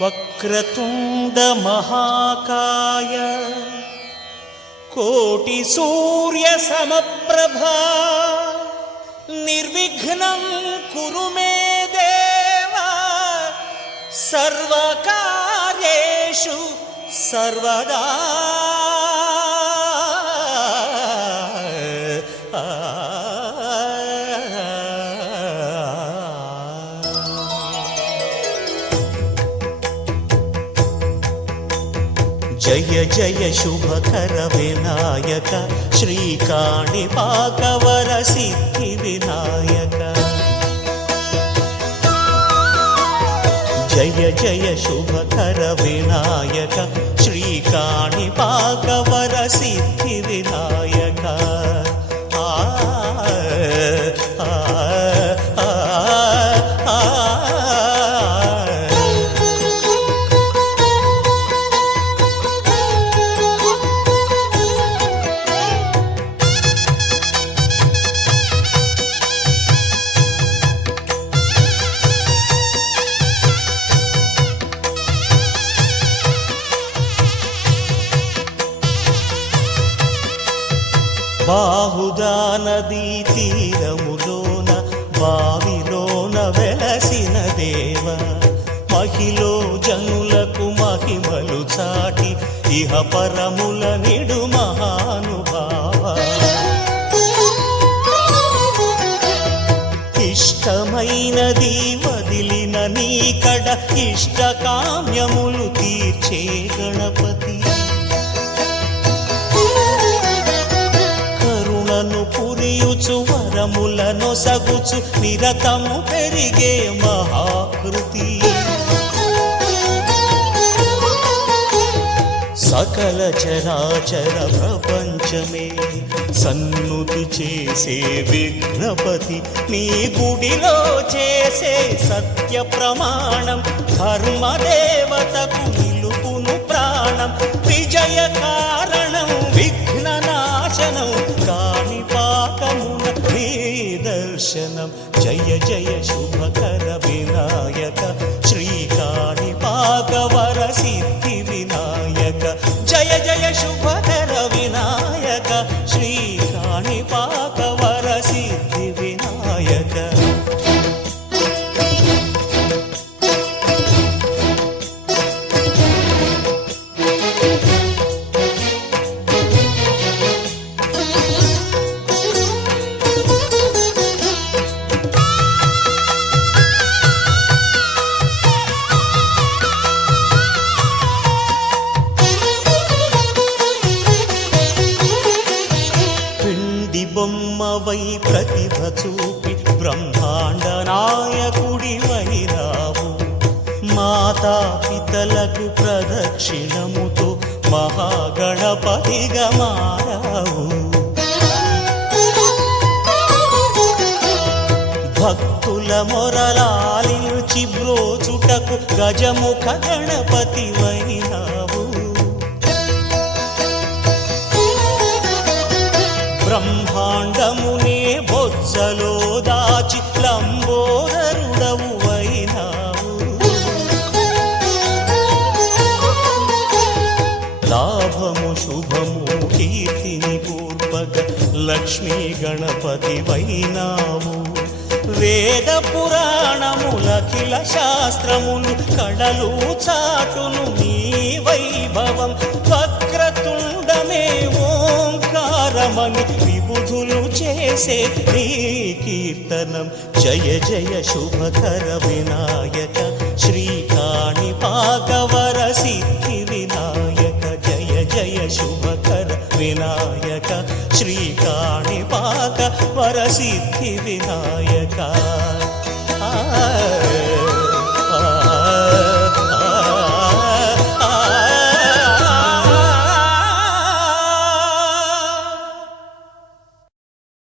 వక్రతుండ మహాకాయ కోటి సూర్య సమప్రభా నిర్విఘ్నం కురు మే దేవా సర్వకార్యేషు సర్వదా. జయ జయ శుభకర వినాయక శ్రీకాణిపాకవర సిద్ధి వినాయక. జయ జయ శుభకర వినాయక శ్రీకాణిపాకవర సిద్ధి వినాయక. బాహుదా నదీ తీరములోన బావిలోన వెలసిన దేవ మహిలో జనులకు మహిమలు చాటి ఇహ పరముల నిడు మహానుభావ. ఇష్టమైనది వదిలిన నీకడ ఇష్ట కామ్యములు తీర్చే గణపతి. పురియుచు వరములను సగుచు నిరతము పెరిగే మహాకృతి. సకల చరాచర ప్రపంచమే సన్నుతి చేసే విఘ్నపతి. నీ గుడిలో చేసే సత్య ప్రమాణం ధర్మదేవతకు నిలుపును ప్రాణం. విజయ కారణం విఘ్న నాశనం కాణిపాకమున నీ దర్శనం. జయ జయ శుభకర వినాయక శ్రీకాణిపాకవర సిద్ధి వినాయక. జయ జయ శుభకర వినాయక శ్రీకాణిపాకవర సిద్ధి వినాయక. బొమ్మవై ప్రతిభ చూపి బ్రహ్మాండ నాయకుడి వైరావు. మాతా పితలకు ప్రదక్షిణముతో మహాగణపతిగా మారావు. భక్తుల మొరలాలించి బ్రోచుటకు గజముఖ గణపతి వైనావు. బ్రహ్మాండమునే బొజ్జలో దాచి లంబోదరుడవు వైనావు. లాభము శుభము కీర్తిని పూర్వక లక్ష్మీ గణపతి వైనావు. వేద పురాణములఖిల శాస్త్రములు కళలు చాటును నీ వైభవం. వక్రతుండమే ఓంకారమని విబుధులు చేసే నీ కీర్తనం. జయ జయ శుభకర వినాయక శ్రీకాణిపాకవర సిద్ధి వినాయక. జయ జయ శుభకర వినాయక శ్రీకాణిపాకవర సిద్ధి వినాయక.